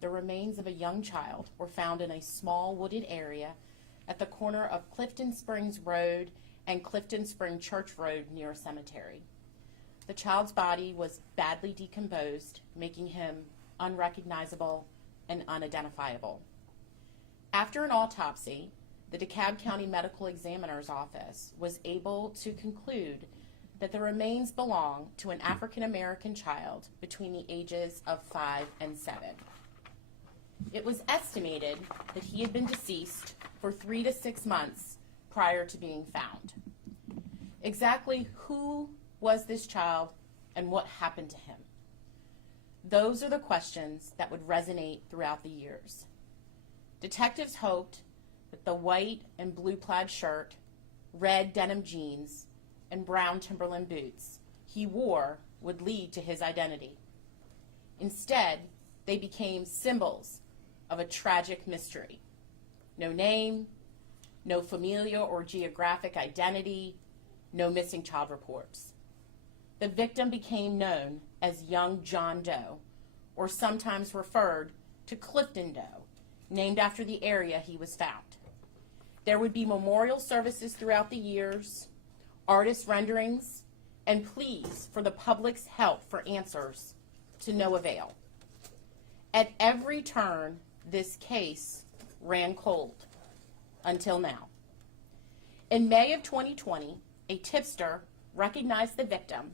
the remains of a young child were found in a small wooded area at the corner of Clifton Springs Road and Clifton Spring Church Road near a cemetery. The child's body was badly decomposed, making him unrecognizable and unidentifiable. After an autopsy, the DeKalb County Medical Examiner's Office was able to conclude that the remains belong to an African American child between the ages of 5 and 7. It was estimated that he had been deceased for 3 to 6 months prior to being found. Exactly who was this child and what happened to him? Those are the questions that would resonate throughout the years. Detectives hoped that the white and blue plaid shirt, red denim jeans, and brown Timberland boots he wore would lead to his identity. Instead, they became symbols of a tragic mystery. No name, no familial or geographic identity, no missing child reports. The victim became known as young John Doe, or sometimes referred to Clifton Doe, named after the area he was found. There would be memorial services throughout the years, artist renderings, and pleas for the public's help for answers to no avail. At every turn, this case ran cold, until now. In May of 2020, a tipster recognized the victim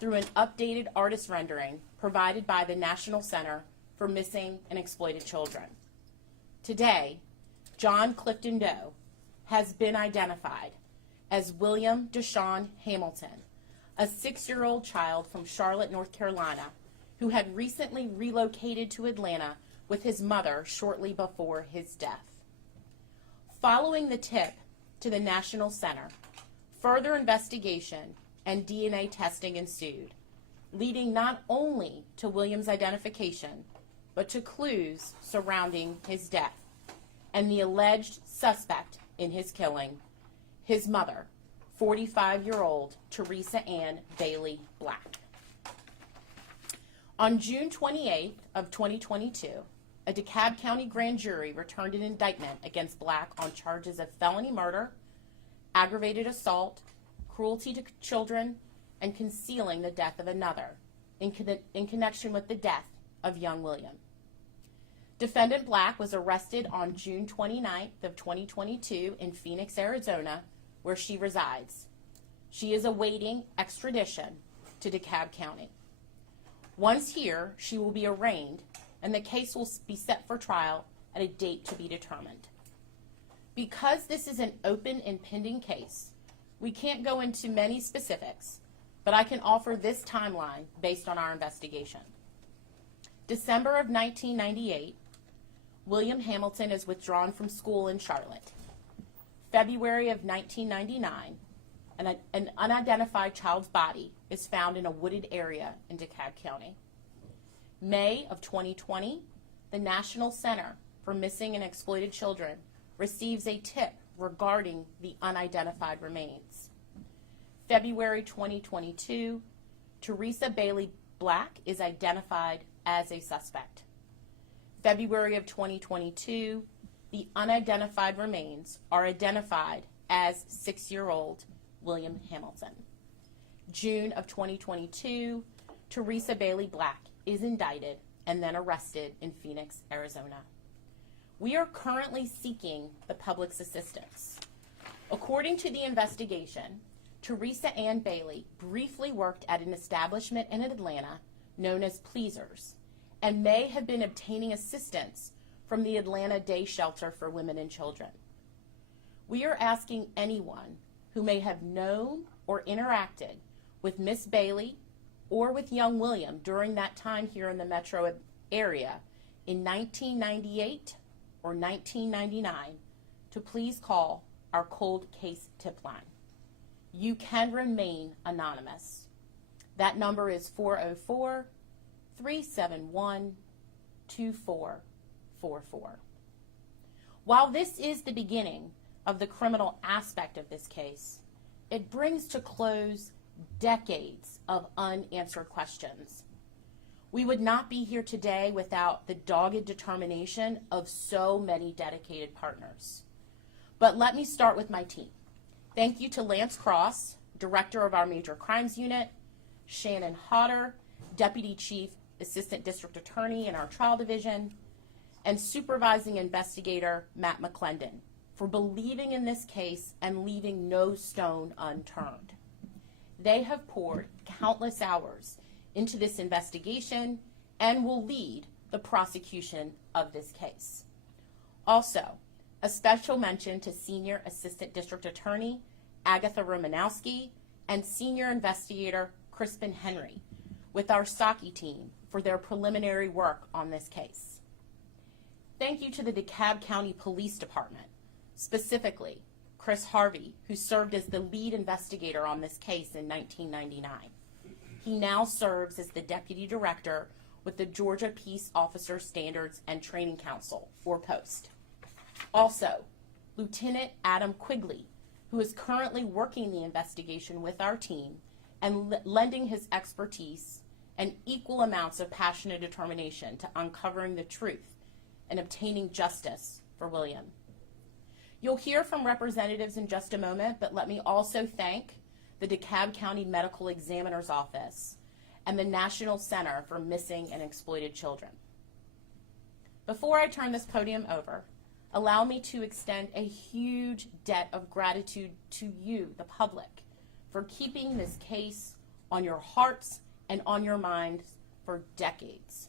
through an updated artist rendering provided by the National Center for Missing and Exploited Children. Today, John Clifton Doe has been identified as William Deshaun Hamilton, a 6-year-old child from Charlotte, North Carolina, who had recently relocated to Atlanta with his mother shortly before his death. Following the tip to the National Center, further investigation and DNA testing ensued, leading not only to William's identification, but to clues surrounding his death and the alleged suspect in his killing, his mother, 45-year-old Teresa Ann Bailey Black. On June 28th of 2022, a DeKalb County grand jury returned an indictment against Black on charges of felony murder, aggravated assault, cruelty to children, and concealing the death of another in connection with the death of young William. Defendant Black was arrested on June 29th of 2022 in Phoenix, Arizona, where she resides. She is awaiting extradition to DeKalb County. Once here, she will be arraigned, and the case will be set for trial at a date to be determined. Because this is an open and pending case, we can't go into many specifics, but I can offer this timeline based on our investigation. December of 1998, William Hamilton is withdrawn from school in Charlotte. February of 1999, an unidentified child's body is found in a wooded area in DeKalb County. May of 2020, the National Center for Missing and Exploited Children receives a tip regarding the unidentified remains. February 2022, Teresa Bailey Black is identified as a suspect. February of 2022, the unidentified remains are identified as 6-year-old William Hamilton. June of 2022, Teresa Bailey Black is indicted and then arrested in Phoenix, Arizona. We are currently seeking the public's assistance. According to the investigation, Teresa Ann Bailey briefly worked at an establishment in Atlanta known as Pleasers and may have been obtaining assistance from the Atlanta Day Shelter for Women and Children. We are asking anyone who may have known or interacted with Miss Bailey or with young William during that time here in the metro area in 1998 or 1999 to please call our cold case tip line. You can remain anonymous. That number is 404-371-2444. While this is the beginning of the criminal aspect of this case, it brings to close decades of unanswered questions. We would not be here today without the dogged determination of so many dedicated partners. But let me start with my team. Thank you to Lance Cross, Director of our Major Crimes Unit, Shannon Hodder, Deputy Chief Assistant District Attorney in our Trial Division, and Supervising Investigator Matt McClendon for believing in this case and leaving no stone unturned. They have poured countless hours into this investigation and will lead the prosecution of this case. Also, a special mention to Senior Assistant District Attorney Agatha Romanowski and Senior Investigator Crispin Henry with our Saki team for their preliminary work on this case. Thank you to the DeKalb County Police Department, specifically Chris Harvey, who served as the lead investigator on this case in 1999. He now serves as the Deputy Director with the Georgia Peace Officer Standards and Training Council, or POST. Also, Lieutenant Adam Quigley, who is currently working the investigation with our team and lending his expertise and equal amounts of passion and determination to uncovering the truth and obtaining justice for William. You'll hear from representatives in just a moment, but let me also thank the DeKalb County Medical Examiner's Office and the National Center for Missing and Exploited Children. Before I turn this podium over, allow me to extend a huge debt of gratitude to you, the public, for keeping this case on your hearts and on your minds for decades.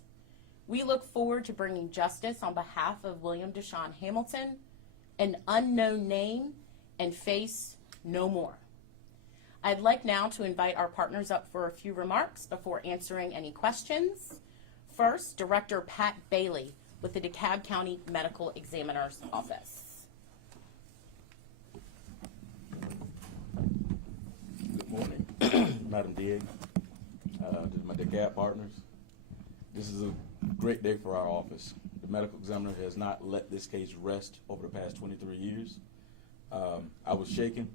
We look forward to bringing justice on behalf of William Deshaun Hamilton, an unknown name and face no more. I'd like now to invite our partners up for a few remarks before answering any questions. First, Director Pat Bailey with the DeKalb County Medical Examiner's Office. Good morning, Madam DA, to my DeKalb partners. This is a great day for our office. The medical examiner has not let this case rest over the past 23 years. I was shaken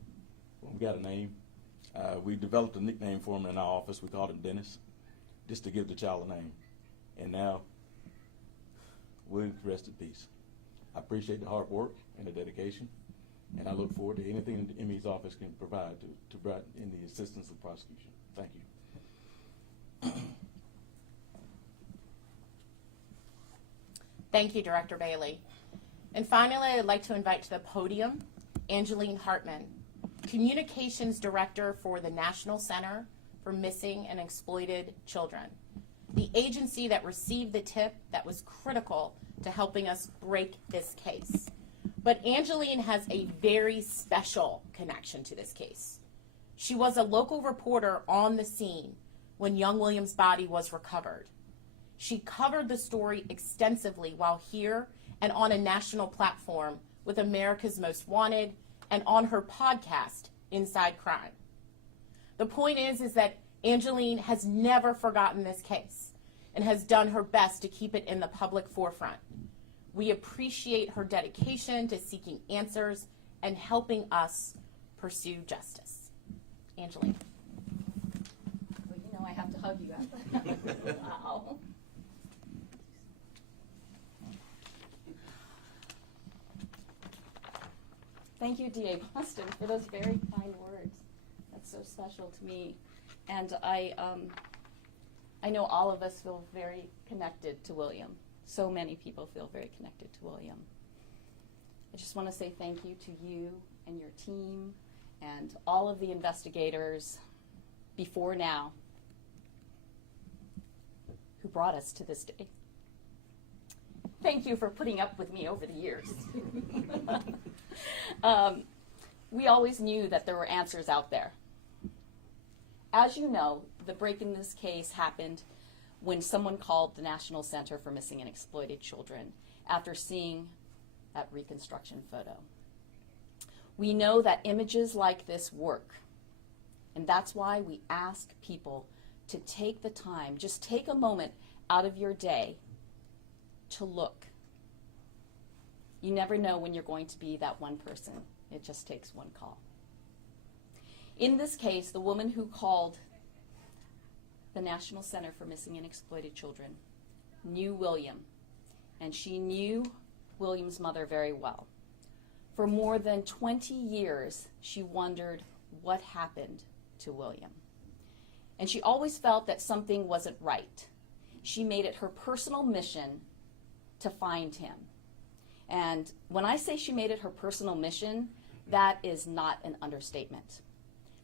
when we got a name. We developed a nickname for him in our office. We called him Dennis, just to give the child a name. And now, we'll rest in peace. I appreciate the hard work and the dedication, and I look forward to anything the ME's office can provide to provide in the assistance of prosecution. Thank you. Thank you, Director Bailey. And finally, I'd like to invite to the podium Angeline Hartman, Communications Director for the National Center for Missing and Exploited Children, the agency that received the tip that was critical to helping us break this case. But Angeline has a very special connection to this case. She was a local reporter on the scene when young William's body was recovered. She covered the story extensively while here and on a national platform with America's Most Wanted and on her podcast, Inside Crime. The point is that Angeline has never forgotten this case and has done her best to keep it in the public forefront. We appreciate her dedication to seeking answers and helping us pursue justice. Angeline. Well, you know I have to hug you after. Wow. Thank you, D.A. Boston, for those very kind words. That's so special to me. And I know all of us feel very connected to William. So many people feel very connected to William. I just want to say thank you to you and your team and all of the investigators before now who brought us to this day. Thank you for putting up with me over the years. We always knew that there were answers out there. As you know, the break in this case happened when someone called the National Center for Missing and Exploited Children after seeing that reconstruction photo. We know that images like this work, and that's why we ask people to take the time, just take a moment out of your day to look. You never know when you're going to be that one person. It just takes one call. In this case, the woman who called the National Center for Missing and Exploited Children, knew William, and she knew William's mother very well. For more than 20 years, she wondered what happened to William. And she always felt that something wasn't right. She made it her personal mission to find him. And when I say she made it her personal mission, that is not an understatement.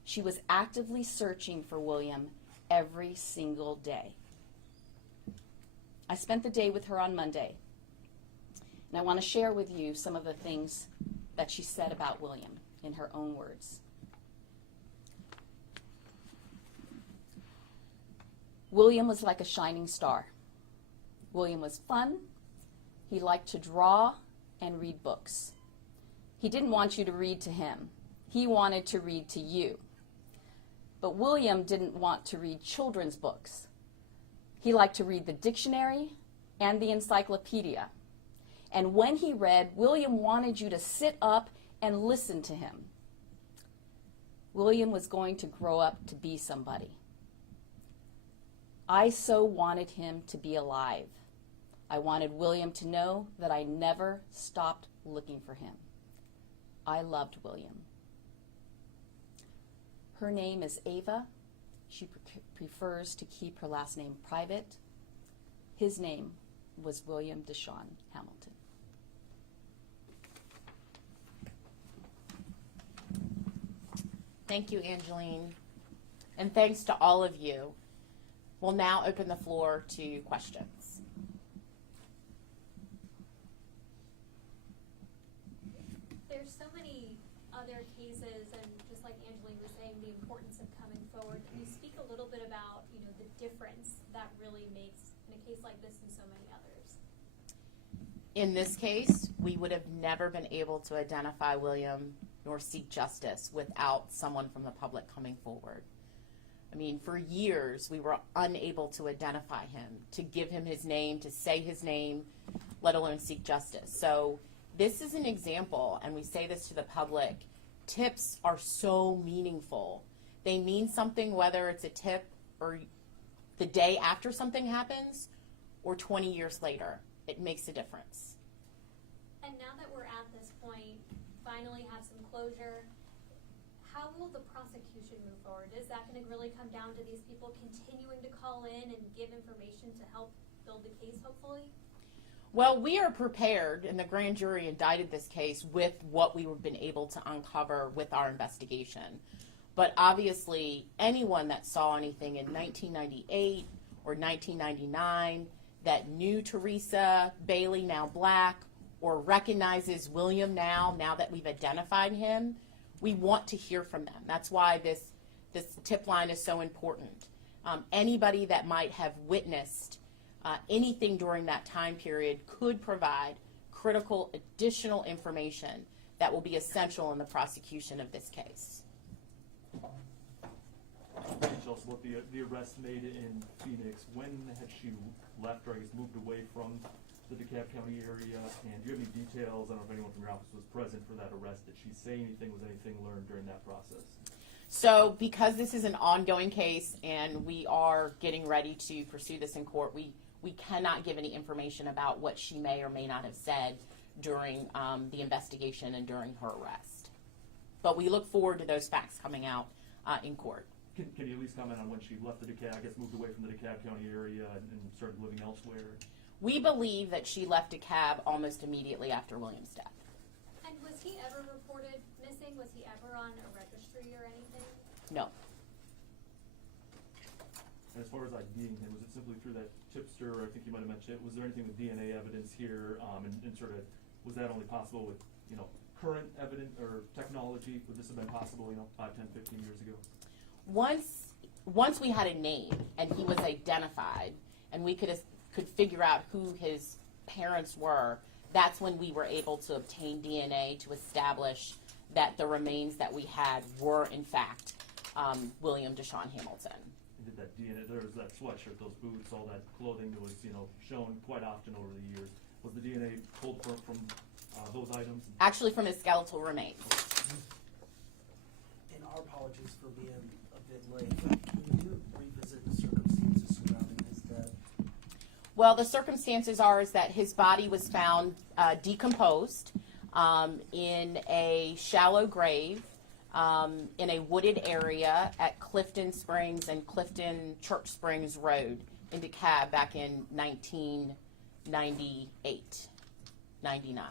She was actively searching for William every single day. I spent the day with her on Monday, and I want to share with you some of the things that she said about William in her own words. William was like a shining star. William was fun. He liked to draw and read books. He didn't want you to read to him. He wanted to read to you. But William didn't want to read children's books. He liked to read the dictionary and the encyclopedia. And when he read, William wanted you to sit up and listen to him. William was going to grow up to be somebody. I so wanted him to be alive. I wanted William to know that I never stopped looking for him. I loved William. Her name is Ava. She prefers to keep her last name private. His name was William Deshaun Hamilton. Thank you, Angeline. And thanks to all of you. We'll now open the floor to questions. There's so many other cases, and just like Angeline was saying, the importance of coming forward. Can you speak a little bit about, the difference that really makes in a case like this and so many others? In this case, we would have never been able to identify William nor seek justice without someone from the public coming forward. I mean, for years, we were unable to identify him, to give him his name, to say his name, let alone seek justice. So this is an example, and we say this to the public, tips are so meaningful. They mean something whether it's a tip or the day after something happens or 20 years later. It makes a difference. And now that we're at this point, finally have some closure, how will the prosecution move forward? Is that going to really come down to these people continuing to call in and give information to help build the case, hopefully? Well, we are prepared, and the grand jury indicted this case with what we've been able to uncover with our investigation. But obviously, anyone that saw anything in 1998 or 1999 that knew Teresa Bailey, now Black, or recognizes William now that we've identified him, we want to hear from them. That's why this tip line is so important. Anybody that might have witnessed anything during that time period could provide critical additional information that will be essential in the prosecution of this case. Tell us about the arrest made in Phoenix. When had she left, or I guess moved away from the DeKalb County area? And do you have any details? I don't know if anyone from your office was present for that arrest. Did she say anything? Was anything learned during that process? So because this is an ongoing case and we are getting ready to pursue this in court, we cannot give any information about what she may or may not have said during the investigation and during her arrest. But we look forward to those facts coming out in court. Can you at least comment on when she left the DeKalb, I guess moved away from the DeKalb County area and started living elsewhere? We believe that she left DeKalb almost immediately after William's death. And was he ever reported missing? Was he ever on a registry or anything? No. And as far as IDing him, was it simply through that tipster, I think you might have mentioned it, was there anything with DNA evidence here, and sort of, was that only possible with, current evidence or technology? Would this have been possible, 5, 10, 15 years ago? Once we had a name and he was identified and we could figure out who his parents were, that's when we were able to obtain DNA to establish that the remains that we had were in fact William Deshaun Hamilton. Did that DNA, there was that sweatshirt, those boots, all that clothing that was, shown quite often over the years. Was the DNA pulled from those items? Actually from his skeletal remains. And our apologies for being a bit late, but can you revisit the circumstances Well, the circumstances are is that his body was found decomposed in a shallow grave in a wooded area at Clifton Springs and Clifton Church Springs Road in DeKalb back in 1998, 99.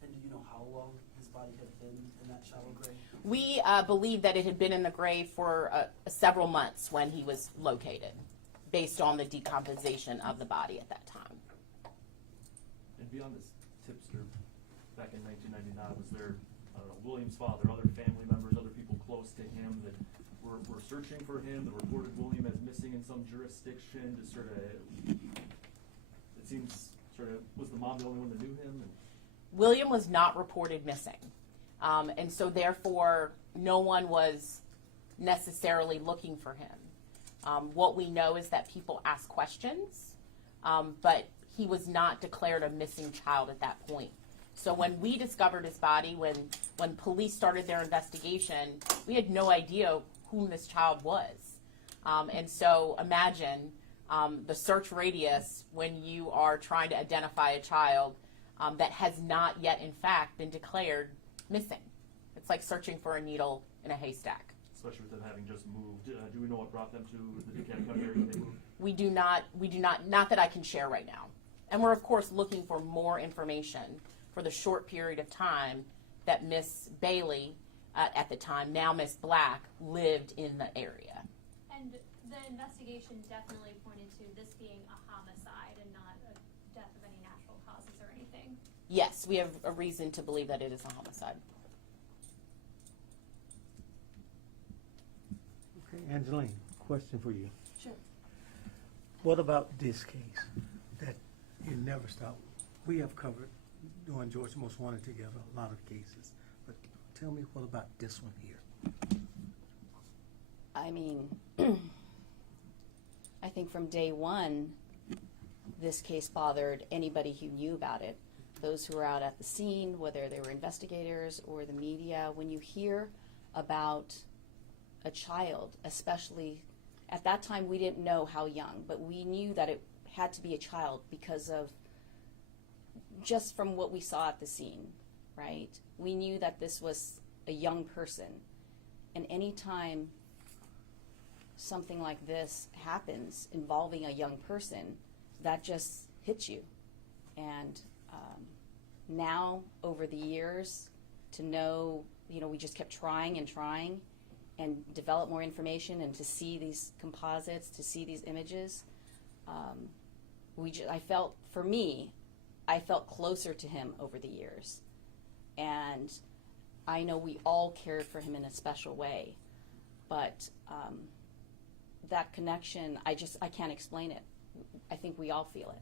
And do you know how long his body had been in that shallow grave? We believe that it had been in the grave for several months when he was located, based on the decomposition of the body at that time. And beyond this tipster, back in 1999, was there, I don't know, William's father, other family members, other people close to him that were searching for him, that reported William as missing in some jurisdiction to sort of, it seems, sort of, was the mom the only one that knew him? William was not reported missing. And so therefore, no one was necessarily looking for him. What we know is that people ask questions, but he was not declared a missing child at that point. So when we discovered his body, when police started their investigation, we had no idea whom this child was. And so imagine the search radius when you are trying to identify a child that has not yet, in fact, been declared missing. It's like searching for a needle in a haystack. Especially with them having just moved. Do we know what brought them to the DeKalb County area when they moved? We do not, not that I can share right now. And we're, of course, looking for more information for the short period of time that Miss Bailey, at the time, now Miss Black, lived in the area. And the investigation definitely pointed to this being a homicide and not a death of any natural causes or anything. Yes, we have a reason to believe that it is a homicide. Okay, Angeline, question for you. Sure. What about this case that you never stop? We have covered, doing George Most Wanted together, a lot of cases. But tell me, what about this one here? I mean, I think from day one, this case bothered anybody who knew about it. Those who were out at the scene, whether they were investigators or the media. When you hear about a child, especially at that time, we didn't know how young, but we knew that it had to be a child because of just from what we saw at the scene, right? We knew that this was a young person, and anytime something like this happens involving a young person, that just hits you. And now, over the years, to know, we just kept trying and develop more information, and to see these composites, to see these images, I felt closer to him over the years. And I know we all cared for him in a special way, but that connection, I can't explain it. I think we all feel it.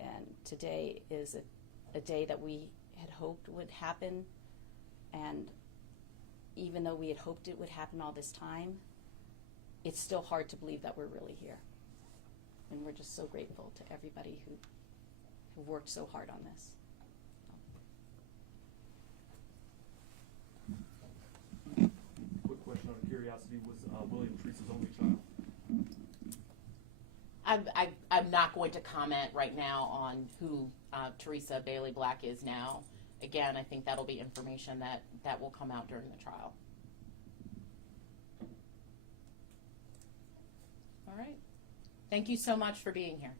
And today is a day that we had hoped would happen, and even though we had hoped it would happen all this time, it's still hard to believe that we're really here. And we're just so grateful to everybody who worked so hard on this. Quick question out of curiosity, was William Teresa's only child? I'm not going to comment right now on who Teresa Bailey Black is now. Again, I think that'll be information that will come out during the trial. All right. Thank you so much for being here.